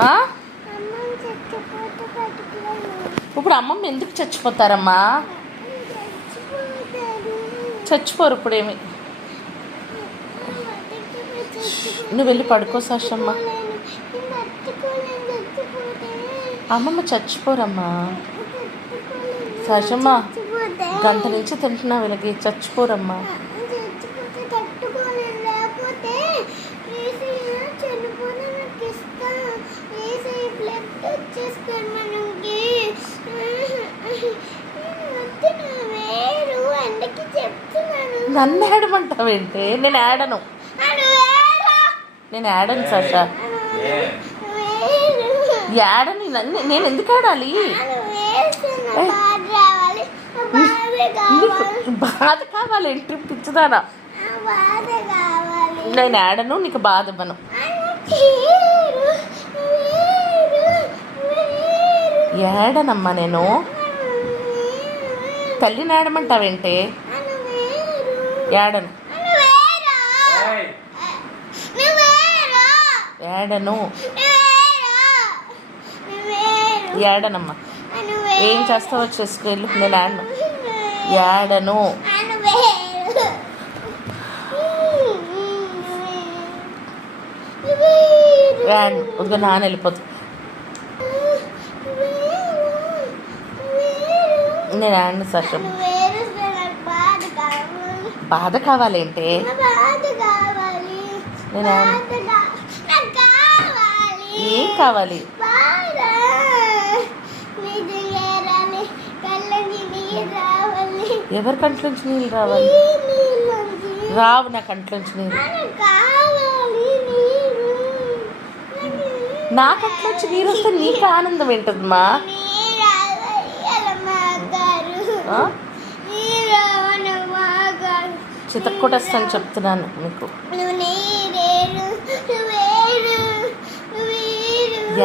ఆ? ఇప్పుడు అమ్మమ్మ ఎందుకు చచ్చిపోతారమ్మా? చచ్చిపోరు ఇప్పుడేమి. నువ్వు వెళ్ళి పడుకో సాషమ్మ. అమ్మమ్మ చచ్చిపోరమ్మా. సాషమ్మ గంట నుంచి తింటున్నా వీళ్ళకి చచ్చిపోరమ్మా. నన్ను ఏడమంటావేంటి? నేను ఏడను సాషా. ఏడని నేను ఎందుకు ఆడాలి? బాధ కావాలేంటి పిచ్చిదానా? నేను ఆడను, నీకు బాధ ఇవ్వను. ఏడనమ్మా నేను. తల్లిని ఏడమంటావేంటి? ఏడను ఏడను ఏడనమ్మా. ఏం చేస్తావో చేసుకెళ్ళు. నేను ఏడను ఏడను. వద్దు నాన్న వెళ్ళిపోతు. నేను ఏడను సాషం. బాధ కావాలేంటి? నేను ఏం కావాలి? ఎవరి కంట్లోంచి నీళ్ళు రావాలి? రావు నా కంట్లోంచి నీళ్ళు. నా కంట్లోంచి నీరు వస్తే నీకు ఆనందం ఏంటమ్మా? చితక్కొట్టేస్తాను చెప్తున్నాను నీకు.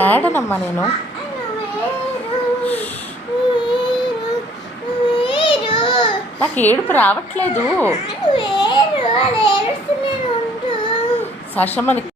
ఏడనమ్మా నేను. నాకు ఏడుపు రావట్లేదు సాషమ్మని.